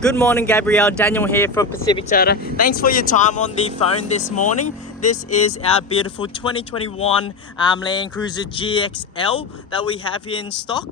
Good morning, Gabrielle. Daniel here from Pacific Toyota. Thanks for your time on the phone this morning. This is our beautiful 2021 Landcruiser GXL that we have here in stock.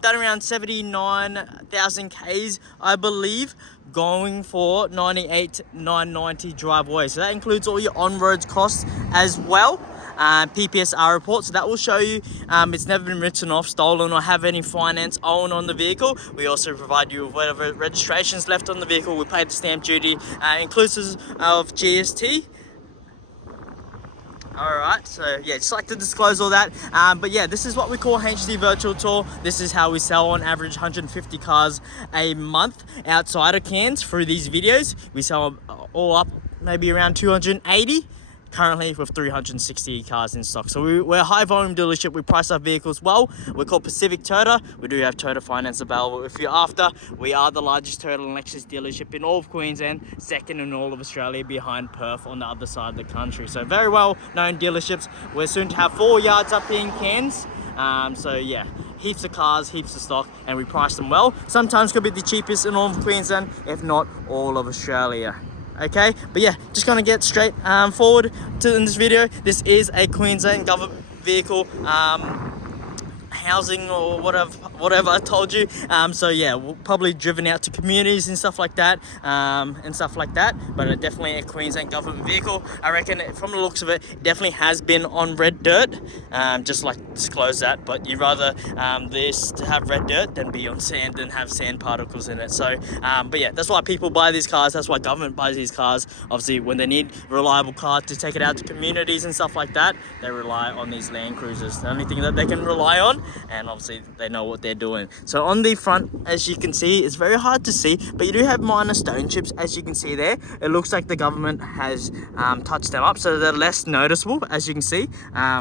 Done around 79,000 Ks, I believe, going for 98,990 drive away. So that includes all your on-roads costs as well. PPSR report, so that will show you it's never been written off, stolen, or have any finance owed on the vehicle. We also provide you with whatever registrations left on the vehicle. We pay the stamp duty, inclusive of GST. Alright, so yeah, just like to disclose all that. But yeah, this is what we call HD Virtual Tour. This is how we sell on average 150 cars a month outside of Cairns through these videos. We sell all up maybe around 280. Currently with 360 cars in stock. So we're a high volume dealership. We price our vehicles well. We're called Pacific Toyota. We do have Toyota finance available if you're after. We are the largest Toyota and Lexus dealership in all of Queensland, second in all of Australia behind Perth on the other side of the country. So very well known dealerships. We're soon to have 4 yards up here in Cairns. So yeah, heaps of cars, heaps of stock, and we price them well. Sometimes could be the cheapest in all of Queensland, if not all of Australia. Okay, but yeah, just gonna get straight forward to in this video. This is a Queensland government vehicle, housing or whatever I told you. So yeah, we'll probably driven out to communities and stuff like that, but definitely a Queensland government vehicle. I reckon from the looks of it, it definitely has been on red dirt. Just like to disclose that, but you'd rather this to have red dirt than be on sand and have sand particles in it. So but yeah, that's why people buy these cars. That's why government buys these cars. Obviously when they need a reliable car to take it out to communities and stuff like that, they rely on these Landcruisers. The only thing that they can rely on, and obviously they know what they're doing. So on the front, as you can see, it's very hard to see, but you do have minor stone chips, as you can see there. It looks like the government has touched them up, so they're less noticeable, as you can see.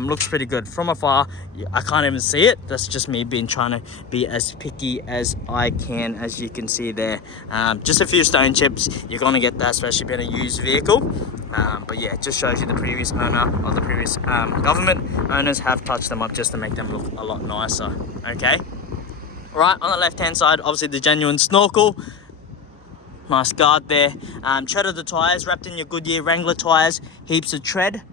Looks pretty good. From afar, I can't even see it. That's just me trying to be as picky as I can, as you can see there. Just a few stone chips, you're gonna get that, especially being a used vehicle. But yeah, it just shows you the previous owner or the previous government owners have touched them up just to make them look a lot nicer. Okay, right on the left hand side, obviously the genuine snorkel, nice guard there. Tread of the tires, wrapped in your Goodyear Wrangler tires, heaps of tread.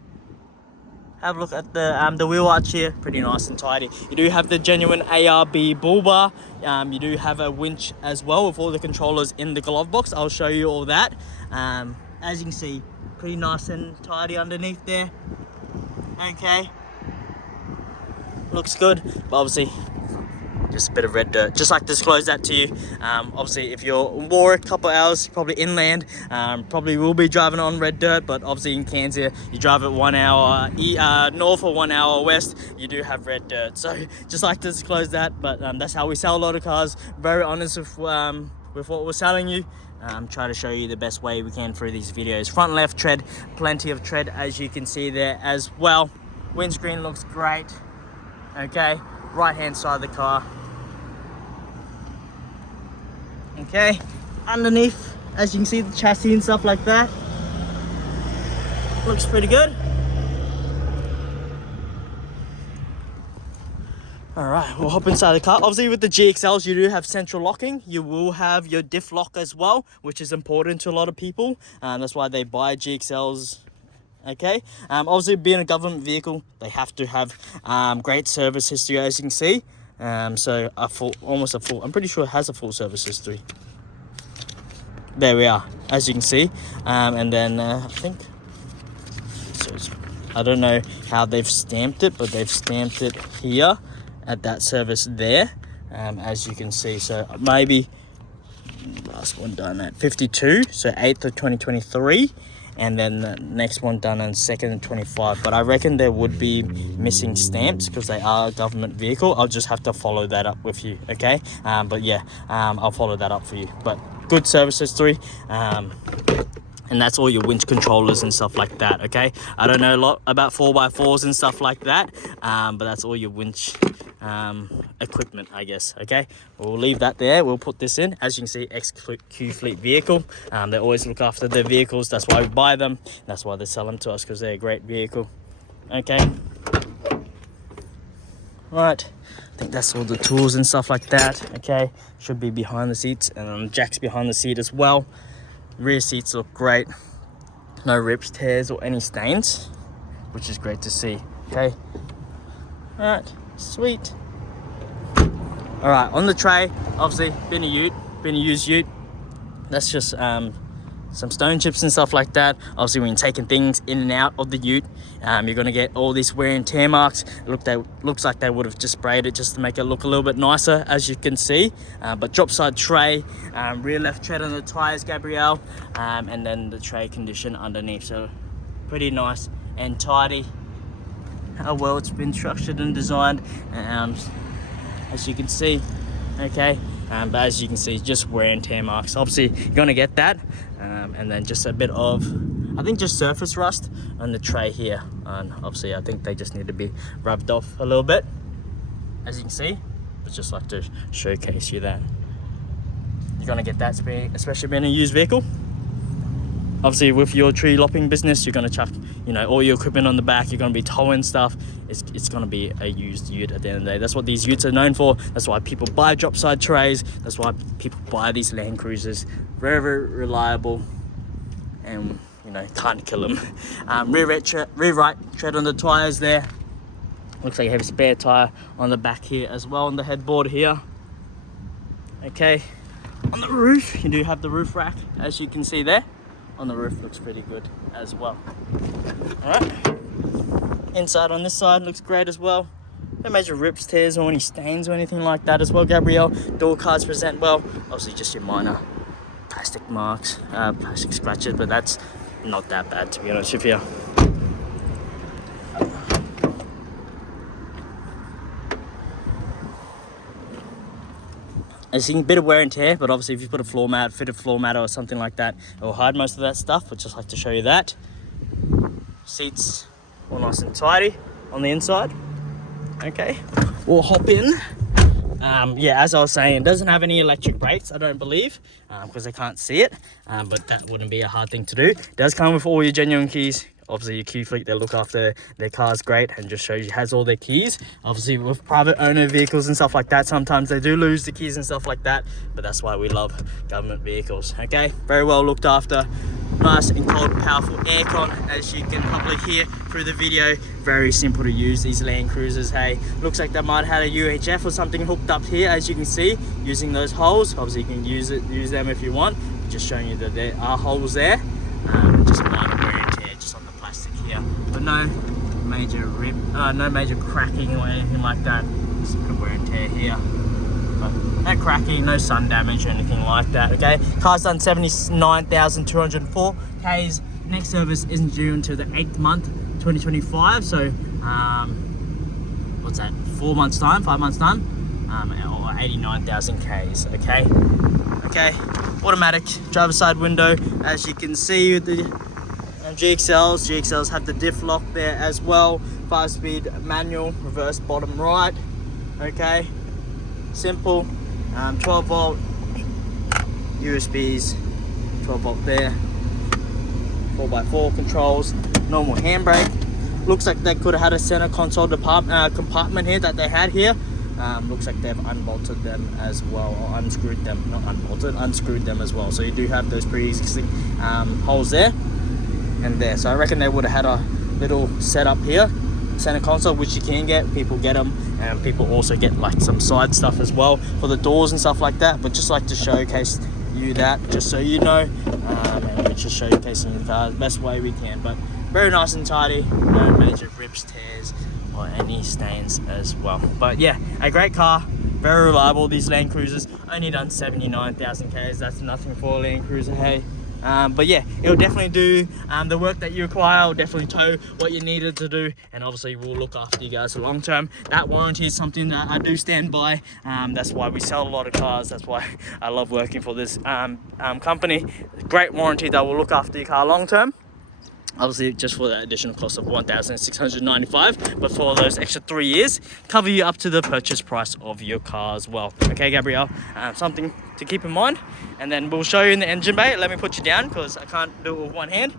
Have a look at the wheel arch here, pretty nice and tidy. You do have the genuine ARB bull bar. You do have a winch as well with all the controllers in the glove box. I'll show you all that. As you can see, pretty nice and tidy underneath there. Okay, looks good, but obviously just a bit of red dirt. Just like to disclose that to you. Obviously if you're in Warwick, a couple of hours, probably inland, probably will be driving on red dirt, but obviously in Cairns here, you drive at 1 hour north or 1 hour west, you do have red dirt. So just like to disclose that, but that's how we sell a lot of cars. Very honest with what we're selling you. Try to show you the best way we can through these videos. Front left tread, plenty of tread, as you can see there as well. Windscreen looks great. Okay, right hand side of the car. Okay, underneath, as you can see, the chassis and stuff like that looks pretty good. Alright, we'll hop inside the car. Obviously with the GXLs, you do have central locking. You will have your diff lock as well, which is important to a lot of people. That's why they buy GXLs. Okay, obviously being a government vehicle, they have to have great service history, as you can see. So almost a full, I'm pretty sure it has a full service history. There we are, as you can see. And then I think, so I don't know how they've stamped it, but they've stamped it here at that service there, as you can see. So maybe last one done at 52, so 8th of 2023, and then the next one done on 2nd of 25. But I reckon there would be missing stamps because they are a government vehicle. I'll just have to follow that up with you. Okay, but yeah, I'll follow that up for you. But good service history, and that's all your winch controllers and stuff like that. Okay, I don't know a lot about 4x4s and stuff like that, but that's all your winch equipment, I guess. Okay, we'll leave that there. We'll put this in. As you can see, XQ fleet vehicle. They always look after their vehicles. That's why we buy them. That's why they sell them to us, because they're a great vehicle. Okay, Right, I think that's all the tools and stuff like that. Okay, should be behind the seats, and jack's behind the seat as well. Rear seats look great, no rips, tears, or any stains, which is great to see. Okay, all right, sweet. All right, on the tray, obviously been a used ute. That's just some stone chips and stuff like that. Obviously, when you're taking things in and out of the ute, you're gonna get all these wear and tear marks. Looks like they would have just sprayed it just to make it look a little bit nicer, as you can see. But drop side tray, rear left tread on the tires, Gabrielle, and then the tray condition underneath. So pretty nice and tidy. How well it's been structured and designed, as you can see. Okay, but as you can see, just wear and tear marks. Obviously, you're gonna get that, and then just a bit of, I think, just surface rust on the tray here. And obviously, I think they just need to be rubbed off a little bit, as you can see. But just like to showcase you that you're gonna get that, especially being a used vehicle. Obviously, with your tree lopping business, you're gonna chuck, all your equipment on the back. You're gonna be towing stuff. It's gonna be a used ute at the end of the day. That's what these utes are known for. That's why people buy drop side trays. That's why people buy these Landcruisers. Very, very reliable, and can't kill them. Rear right tread on the tires there. Looks like you have a spare tire on the back here as well on the headboard here. Okay, on the roof, you do have the roof rack, as you can see there. On the roof, looks pretty good as well. All right, inside on this side looks great as well. No major rips, tears, or any stains or anything like that as well, Gabrielle. Door cards present well. Obviously, just your minor plastic marks, plastic scratches, but that's not that bad, to be honest with you. As you see, a bit of wear and tear, but obviously if you put a fitted floor mat or something like that, it will hide most of that stuff, but just like to show you that. Seats all nice and tidy on the inside. Okay, we'll hop in. Yeah, as I was saying, it doesn't have any electric brakes, I don't believe, because I can't see it, but that wouldn't be a hard thing to do. It does come with all your genuine keys. Obviously, your key fleet, they look after their cars great, and just shows you has all their keys. Obviously, with private owner vehicles and stuff like that, sometimes they do lose the keys and stuff like that, but that's why we love government vehicles. Okay, very well looked after. Nice and cold, powerful aircon, as you can probably hear through the video. Very simple to use, these Landcruisers. Hey, looks like they might have had a UHF or something hooked up here, as you can see, using those holes. Obviously, you can use them if you want. Just showing you that there are holes there. Just minor wear and tear just on the plastic here, but no major rip, no major cracking or anything like that. Just a bit of wear and tear here, but no cracking, no sun damage or anything like that. Okay, car's done 79,204 Ks. Next service isn't due until the 8th month 2025, so what's that, 5 months time, or 89,000 Ks. Okay, automatic driver's side window, as you can see with the GXLs have the diff lock there as well. 5-speed manual, reverse bottom right. Okay, simple. 12 volt USBs, 12 volt there. 4x4 controls, normal handbrake. Looks like they could have had a center console compartment here that they had here. Looks like they've unbolted them as well, or unscrewed them, not unbolted, unscrewed them as well. So you do have those pre-existing holes there and there. So I reckon they would have had a little setup here, center console, which you can get. People get them, and people also get like some side stuff as well for the doors and stuff like that. But just like to showcase you that, just so you know, and we're just showcasing the car the best way we can. But very nice and tidy, no major rips, tears, or any stains as well. But yeah, a great car, very reliable. These Landcruisers only done 79,000 Ks. That's nothing for a Landcruiser, hey. But yeah, it'll definitely do the work that you require. It'll definitely tow what you needed to do, and obviously we'll look after you guys for long term. That warranty is something that I do stand by. That's why we sell a lot of cars. That's why I love working for this company. Great warranty that will look after your car long term. Obviously, just for that additional cost of $1,695, but for those extra 3 years, cover you up to the purchase price of your car as well. Okay, Gabrielle, something to keep in mind. And then we'll show you in the engine bay. Let me put you down because I can't do it with one hand.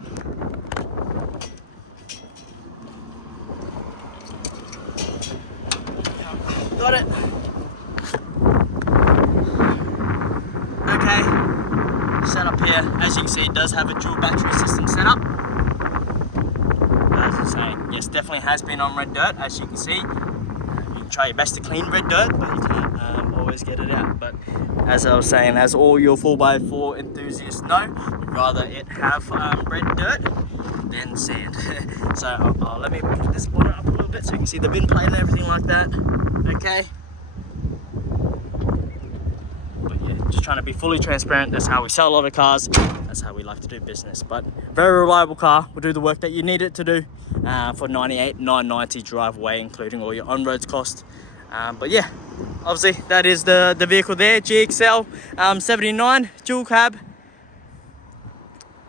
got it. Okay, set up here. As you can see, it does have a dual battery system set up. As it's saying, yes, definitely has been on red dirt. As you can see, you can try your best to clean red dirt, but you can't always get it out. But as I was saying, as all your 4x4 enthusiasts know, you'd rather it have red dirt than sand. So let me put this border up a little bit so you can see the bin plate and everything like that. Okay. But yeah, just trying to be fully transparent. That's how we sell a lot of cars. That's how we like to do business. But very reliable car. Will do the work that you need it to do for $98,990 drive away, including all your on-roads cost. But yeah, obviously that is the vehicle there, GXL 79 dual cab,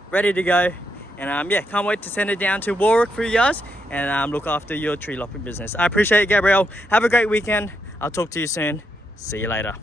ready to go. And yeah, can't wait to send it down to Warwick for you guys and look after your tree lopping business. I appreciate it, Gabrielle. Have a great weekend. I'll talk to you soon. See you later.